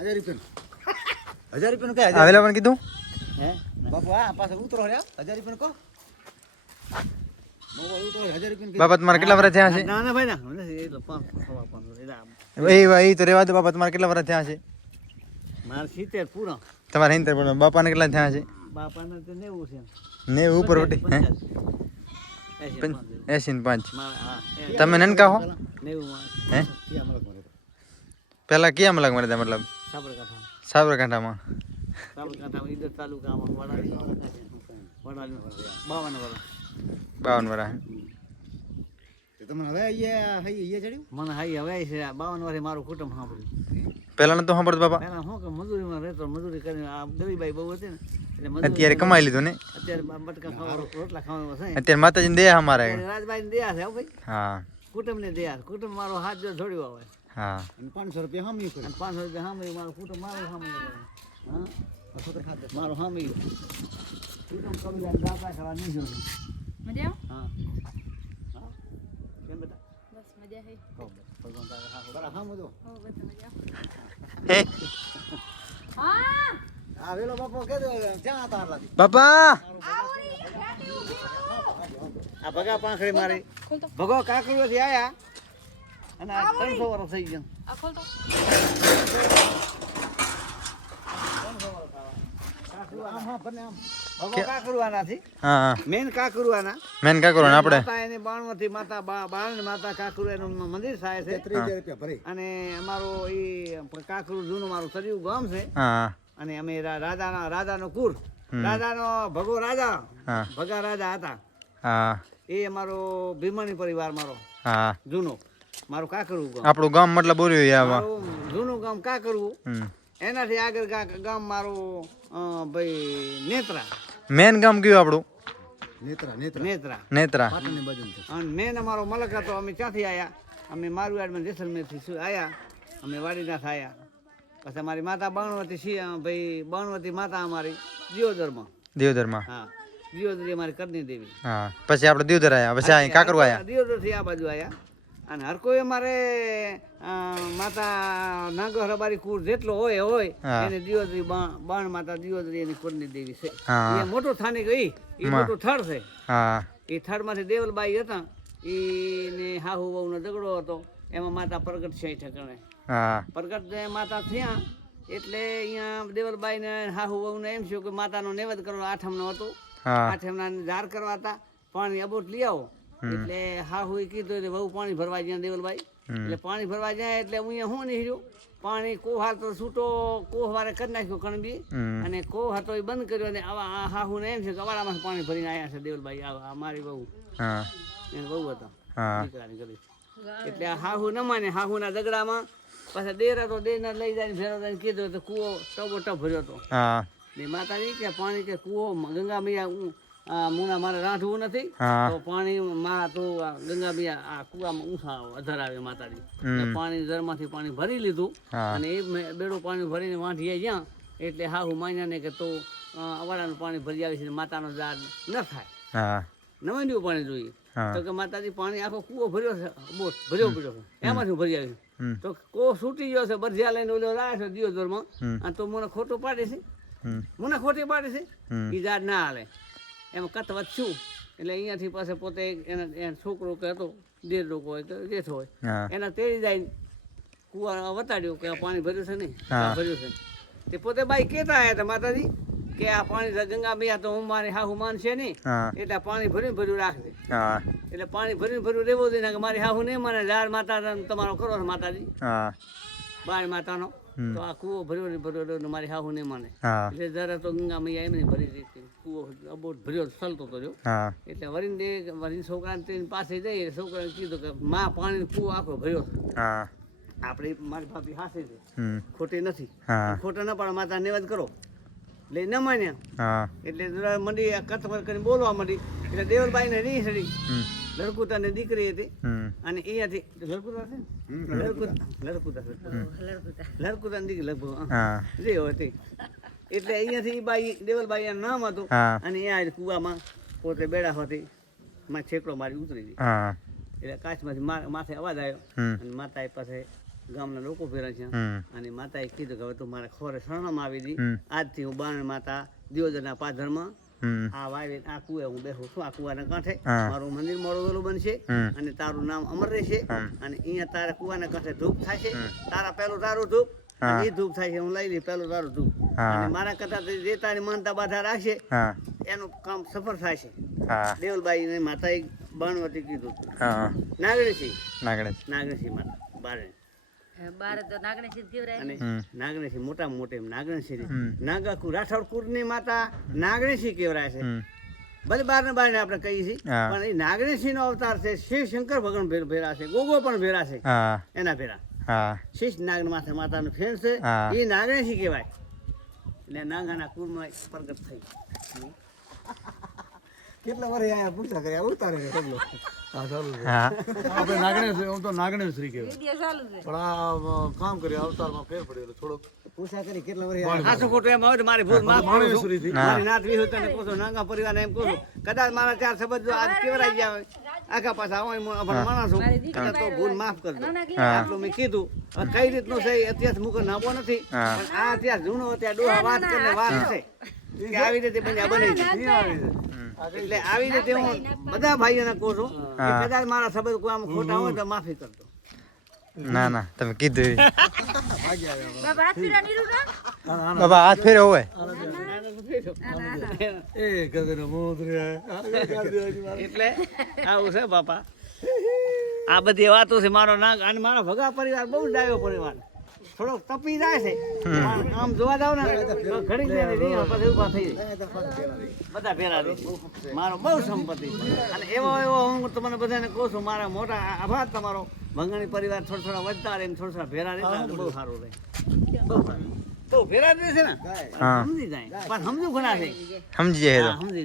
1000 રૂપિયા 1000 રૂપિયા કે આવેલા પણ કીધું હે બાપુ આ પાછો ઉતરો રે 1000 રૂપિયા કો બાપુ ઉતરો 1000 રૂપિયા બાપા તમારે કેટલા વર્ષ થયા છે ના ના ભાઈ ના એ તો 500 એ તો રેવા દો બાપા તમારે કેટલા વર્ષ થયા છે માર 70 પૂરા તમારે હિંતર પણ બાપાને કેટલા થયા છે બાપાને તો 90 છે ને ઉપર વટી હે 85 હા તમે નનકા હો 90 માં હે ક્યાં મલક મરે પેલા ક્યાં મલક મરે મતલબ સાબરકાંઠા સાબરકાંઠામાં ઈડર તાલુકામાં વડાલી 52 વર્ષ તે તમને હવે અહીંયા ચડ્યું મને હાઈ હવે છે 52 વર્ષે મારું કુટુંબ સાંભળ્યું પેલા નતો સાંભળતો બાપા પહેલા હું કે મજૂરીમાં રહેતો મજૂરી કરીને આ ગરીબાઈ બહુ હતી ને એટલે મજૂરી અત્યારે કમાઈ લીધું ને અત્યારે બટકા ખાવાનું રોટલા ખાવાનું છે અત્યારે માતાજીને દયા અમારે રાજભાઈ ને દયા છે હો ભાઈ હા કુટુંબ ને દયા કુટુંબ મારો હાથ જો જોડ્યો આવે હા 500 રૂપિયા હામી કરે 500 રૂપિયા હામી મારું કુટુંબ મારું હામી હા મારું હામી કુટુંબ કમી જાય દાતા કરવા નહીં જો મજા હા હા કેમ બેટા બસ મજા હે ભગવાન તારે હા બરા હામો જો હો બસ મજા હે હા આ વેલો બાપો કે ક્યાં હતા આટલા બાપા આ ભગા પાંખડી મારી ભગો કાકડીઓથી આયા અને આ 300 વર્ષ થઈ ગયા આ ખોલ તો આમ હા બને આમ ભગો કાકડવાનાથી હા મેન કાકડવાના મેન કા કરો ને આપણે માતા એને 92 થી માતા બાળને માતા કાકડુ એનું મંદિર થાય છે 30 રૂપિયા ભરી અને અમારો ઈ કાકડુ જૂનું મારું સરિયું ગામ છે હા અને અમે રાજાનો કુર રાજાનો ભગો રાજા હા ભગા રાજા હતા હા એ અમારો ભીમણી પરિવાર મારો હા જૂનો મારું કાકડું ગામ આપણું ગામ મતલબ બોલ્યું આવા મારું જૂનું ગામ કાકડું એનાથી આગળ ગામ મારું ભાઈ નેત્રા મેન ગામ કયું આપણું નેત્રા નેત્રા અને મેન અમારો મલક હતો અમે ક્યાંથી આવ્યા અમે મારવાડમાં જેસલમેરથી આવ્યા અમે વાડીનાથ આવ્યા પછી અમારી માતા બાણવતી ભાઈ બાણવતી માતા અમારી દિયોદરમાં હા દિયોદરી અમારી કરણી દેવી હા પછી આપણે દિયોદર આવ્યા પછી અહીં કાકરવા આવ્યા દિયોદરથી આ બાજુ આવ્યા અને હર કોઈ અમારે માતા નાગરબારી કુળ જેટલો હોય એને દિયોદરી બાણ માતા દિયોદરી એની કરણી દેવી છે એ મોટો થાને ગઈ એ મોટો થડ છે હા એ થડમાંથી દેવલબાઈ હતા એને હાહુ વહુનો ઝઘડો હતો એમાં માતા પ્રગટ છે ઠેકાણે હા પ્રગટ માતા થયા એટલે અહીંયા દેવલબાઈ ને હાહુ વહુને એમ થયું કે માતાનો નૈવેદ્ય કરવાનો આઠમનો હતો આઠમના ધાર કરવા હતા પાણી અબોટ લઈ આવો એટલે હાહુ એ કીધું વહુ પાણી ભરવા જાય દેવલબાઈ એટલે પાણી ભરવા જાય એટલે હું અહીંયા શું નહીં રહ્યું પાણી કોહાર તો છૂટો કોહવારે કરી નાખ્યો કણબી અને કોહ હતો એ બંધ કર્યો અને આવા હાહુ ને એમ છે કે અવાડામાં પાણી ભરીને આવ્યા છે દેવલબાઈ આવા મારી વહુ એને વહુ હતા દીકરાની કરી એટલે આ હાહુ ન માને હાહુના ઝઘડામાં પાછા દેરા તો દેના લઈ જાય ભેરો જઈને કીધું તો કૂવો ટબો ટબ ભર્યો હતો ને માતાજી કે પાણી કે કૂવો ગંગા મૈયા મુના મારે રાંધવું નથી તો પાણી માં તો ગંગા મૈયા આ કૂવામાં ઊંસા અધર આવે માતાજી પાણી જરમાંથી પાણી ભરી લીધું અને એ બેડું પાણી ભરીને વાંઢીએ જ્યાં એટલે હાહુ માન્યાને કે તો અવાડાનું પાણી ભરી આવે છે માતાનો ઝાડ ન થાય નવાંડ્યું પાણી જોઈએ તો કે માતાજી પાણી આખો કૂવો ભર્યો છે બોટ ભર્યો પડ્યો છે એમાંથી ભરી આવ્યું તો કો છૂટી ગયો છે બરજિયા લઈને ઓલો લાવે છે દિયોદરમાં અને તો મને ખોટું પાડે છે મને ખોટી પાડે છે એ ઝાડ ના હાલે એમાં કટવત છું એટલે અહીંયાથી પાસે પોતે એના છોકરો કે હતો દેર લોકો હોય કે જેઠ હોય એના તેડી જાય કુવા વતાડ્યો કે આ પાણી ભર્યું છે નહીં ભર્યું છે તે પોતે બાઈ કહેતા આવ્યા હતા માતાજી કે આ પાણી ગંગા મૈયા તો હું મારી હાહુ માનશે નહીં એટલે પાણી ભર્યું રાખજે એટલે પાણી ભર્યું રહેવું જોઈએ કે મારી હાહુ નહીં માને ઝાડ માતા તમારો કરો છો માતાજી બાળ માતાનો તો આ કૂવો ભર્યો મારી હાહુ નહીં માને એટલે જરા તો ગંગા મૈયા એમ નહીં ભરી દીધી કૂવો અબોટ ભર્યો સલતો તો જો એટલે વરીને છોકરાને તેની પાસે જઈએ છોકરાને કીધું કે માં પાણી કૂવો આખો ભર્યો આપણે મારી ભાભી હાસે છે ખોટી નથી ખોટા ન પાડે માતા નિવેદ કરો એટલે ન માન્યા એટલે મંડી કથવર કરીને બોલવા માંડી એટલે દેવલબાઈ ને નહીં સડી લડકુતા ની દીકરી હતી અને અહીંયાથી લડકુતા છે લડકુતા દીકરી લગભગ જે હતી એટલે અહીંયાથી બાઈ દેવલબાઈ એનું નામ હતું અને અહીંયા કુવામાં પોતે બેડા હતી છેકડો મારી ઉતરી ગઈ એટલે કાચમાંથી માથે અવાજ આવ્યો અને માતા પાસે ગામના લોકો ભેરા છે અને માતાએ કીધું કે હવે તું મારા ખોરે શરણમાં આવી દી આજથી હું બાણ માતા દિયોદરના પાદરમાં આ વાવે આ કુએ હું બેઠું છું આ કુવાના કાંઠે મારું મંદિર મોડું વેલું બનશે અને તારું નામ અમર રહેશે અને અહીંયા તારા કુવાના કાંઠે ધૂપ થાય છે તારા પેલું તારું ધૂપ અને એ ધૂપ થાય છે હું લઈ લઈ પેલું તારું ધૂપ અને મારા કરતા જે તારી માનતા બાધા રાખશે એનું કામ સફળ થાય છે દેવલબાઈ ને માતાએ બાણવતી કીધું નાગણેશી માતા બારે અને નાગણેશી મોટા મોટે નાગણેશી નાગાકુ રાઠોડ કુળની માતા નાગણેશી કહેવાય છે ભલે બાર ને આપણે કહીએ છીએ પણ એ નાગણેશી નો અવતાર છે શિવ શંકર ભગવાન ભેરા છે ગોગો પણ ભેરા છે એના ભેરા શીશ નાગ માથે માતાનું ફેન છે એ નાગણેશી કહેવાય એટલે નાગાના કુળમાં પ્રગટ થઈ કેટલા વર્ષ આયા પૂછા કર્યા ઉતારે કેટલો આપણે નાગણેશ્વરી કહેવાય પણ આ કામ કર્યા અવતારમાં ફેર પડ્યો થોડોક પૂછા કરી કેટલા વર્ષ હાસો ખોટો એમ આવે મારી ભૂલ માફ માણેશ્વરી મારી નાત વિહુ તને પૂછો નાગા પરિવારને એમ કહું કદાચ મારા ચાર શબ્દ જો આજ કેવરાઈ ગયા આખા પાછા હોય પણ માણસ કદાચ તો ભૂલ માફ કરજો આટલું મેં કીધું કઈ રીતનું છે ઇતિહાસ મૂકો નામો નથી પણ આ ઇતિહાસ જૂનો ત્યાં ડોહા વાત કરીને વાત છે કે આવી રીતે બન્યા બની એટલે આવી રીતે હું બધા ભાઈઓને કહું છું કે કદાચ મારા શબ્દ કોઈ આમ ખોટા હોય તો માફી કરજો ના તમે કીધું બાબા હાથ ફેર્યો હોય એટલે આવું છે બાપા આ બધી વાતો છે મારો નાગ અને મારો ભગા પરિવાર બહુ ડાયો પરિવાર થોડોક તપી જાય છે આમ જોવા જાવ ને ઘડી દે પછી ઉભા થઈ જાય બધા ભેરા રહે મારો બહુ સંપત્તિ અને એવો હું તમને બધાને કહું છું મારા મોટા આભાર તમારો ભંગાણી પરિવાર થોડા વધતા રહે થોડા ભેરા રહેતા બહુ સારું રહે તો ભેરા રહે છે ને સમજી જાય પણ સમજુ ઘણા છે સમજી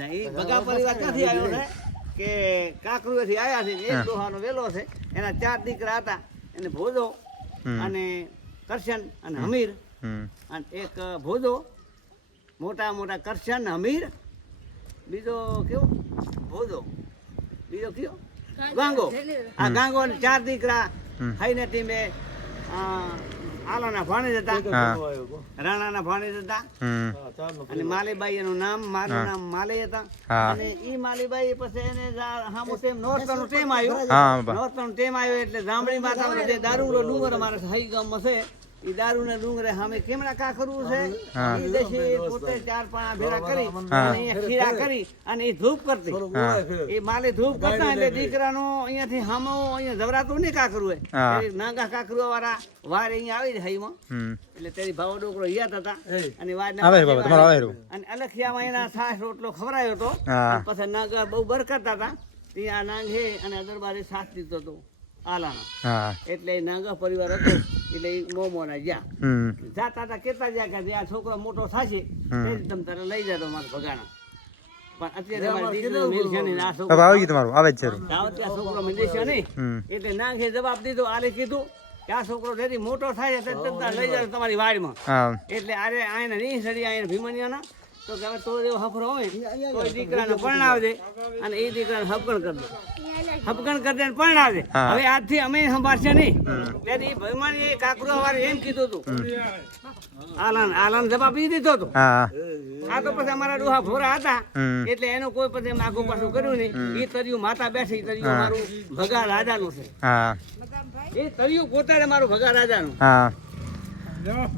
જાય એ ભગા પરિવાર ક્યાંથી આવ્યો છે કે કાકરુએથી આવ્યા છે એક દોહાનો વેલો છે એના 4 દીકરા હતા એને ભોજો અને કરશન અને હમીર અને એક ભોજો મોટા કરશન હમીર બીજો કયો ભોજો બીજો કયો ગાંગો આ ગાંગો ને 4 દીકરા ખાઈને ટીમે આલાના ભાણે જતા રાણાના ભાણે જતા અને માલીબાઈ એનું નામ મારું નામ માલી હતા અને ઈ માલીબાઈ પછી એને હામો ટેમ નોરતાનો ટેમ આવ્યો એટલે જામણી માતા જે દારૂનો ડુંગર અમારા હાઈ ગામમાં છે ઈ દારૂના ડુંગરે સામે કેમડા કા કરવું છે ઈ દેશી પોતે 4 ભેરા કરી અને અહીંયા ખીરા કરી અને ઈ ધૂપ કરતી એ માલે ધૂપ કરતા એટલે દીકરાનો અહીંયાથી હામો અહીંયા જવરાતું નહીં કા કરવું હોય નાગા કા કરવા વાળા વાર અહીંયા આવી જાય હાઈમાં એટલે તેરી ભાવો ડોકરો યાદ હતા અને વારના અને અલખિયામાં એના છાશ રોટલો ખવરાયો હતો પછી નાગા બહુ બરકત હતા ત્યાં નાગ હે અને દરબારે છાશ દીધો હતો આલાના એટલે નાગા પરિવાર હતો એટલે મોમોના જાતા હતા કેતા જ્યાં કે આ છોકરો મોટો થશે તમે તારે લઈ જતો મારા ભગાના પણ અત્યારે મારી દીકરીનો મેલ છે ને આ છોકરો આવી ગયું તમારું આવે જ છે ત્યાં છોકરો મને છે નહીં એટલે નાગે જવાબ દીધો આલે કીધું કે આ છોકરો જેથી મોટો થાય છે તમે લઈ જાવ તમારી વાડીમાં એટલે આરે આને નહીં સડી આને ભીમણિયાના તો કે હવે તો એવો હફરો હોય તો દીકરાને પરણાવજે અને એ દીકરાને હપકણ કરી દે પરણાવજે હવે આજથી અમે સંભાળશે નહીં એટલે એ ભીમાણી એ કાકરો વાળે એમ કીધું હતું આલાન જવાબ ઈ દીધો હતો આ તો પછી અમારા ડોહા ભોરા હતા એટલે એનું કોઈ પછી આગુ પાછું કર્યું નહીં એ તર્યું માતા બેઠી તર્યું મારું ભગા રાજાનું છે એ તર્યું પોતાને મારું ભગા રાજાનું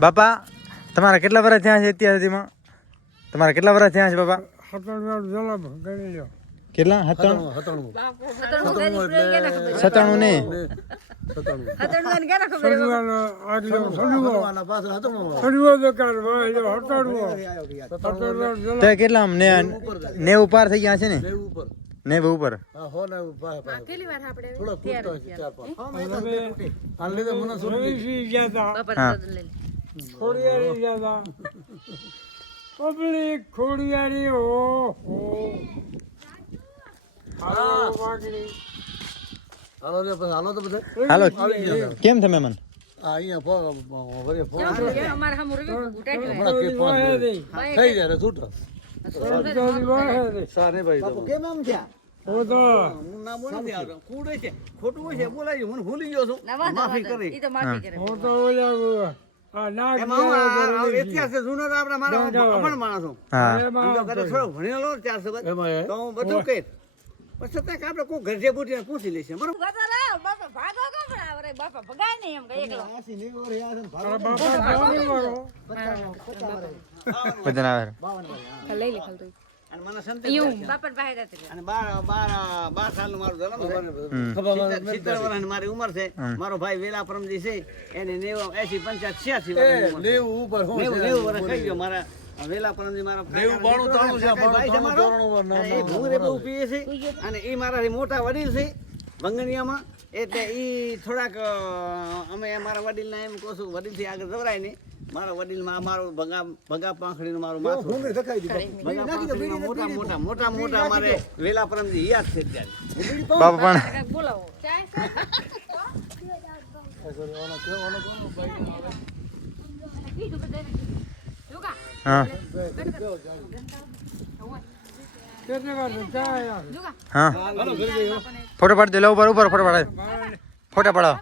બાપા તમારા કેટલા વર્ષ થયા છે અત્યાર સુધીમાં તમારા કેટલા વર્ષ થયા છે બાપા કેટલા 97 ને કેટલા 90 પાર થઈ ગયા છે ને 90 ઉપર ખોડિયારી હો હાલો કેમ તમે મન હું તો હું ના બોલું નથી આવતો. કૂડ છે ખોટું હોય છે બોલાવી હું ભૂલી ગયો છું માફી કરી ઈ તો માફી કરે હું તો ઓલા આ નાગ એમાં હું આ ઇતિહાસ છે જૂનો તો આપણા મારા અભણ માણસો હા આમ તો કદાચ થોડો ભણેલો 4 શબ્દ એમાં તો હું બધું કહીશ પણ છતાં કે આપણે કોઈ ઘર જે બુટીને પૂછી લઈશું બરોબર બાપા લાવ, બાપા ભાગો કેમ પણ આવરે? બાપા ભગાય નહીં એમ કે એકલો. તારા બાપા જાણી મારો બધાને આવે લઈ લે ખાલી અને મને સંત બાપા પાસે જતી અને 12 સાલનું મારું જન્મ છે 70 વર્ષની મારી ઉંમર છે મારો ભાઈ વેલા પરમજી છે એને 90 80 85 86 વર્ષની લેવું ઉપર શું 90 વર્ષ થઈ ગયો મારા વેલા પરમજી મારો 90 92 છે, ભાઈ છે મારો. 92 અને એ ભૂંગરે બહુ પીએ છે અને એ મારાથી મોટા વડીલ છે ભંગણિયામાં એટલે એ થોડાક અમે મારા વડીલના એમ કહું છું વડીલથી આગળ જવરાય નહીં મારા વડીલમાં મારું ભગા પાંખડીનું મારું માથું ભગા પાંખડીનું મોટા મોટા અમારે વેલા પરમજી યાદ છે ત્યારે બાપા પણ કાંઈક બોલાવો. કીધું બધાને કીધું. જોગા, હા કેટલી વાર ચા યાર જોગા. હા ફોટો પાડી દે લો ઉપર ઉપર ફોટો પાડ ફોટા પાડો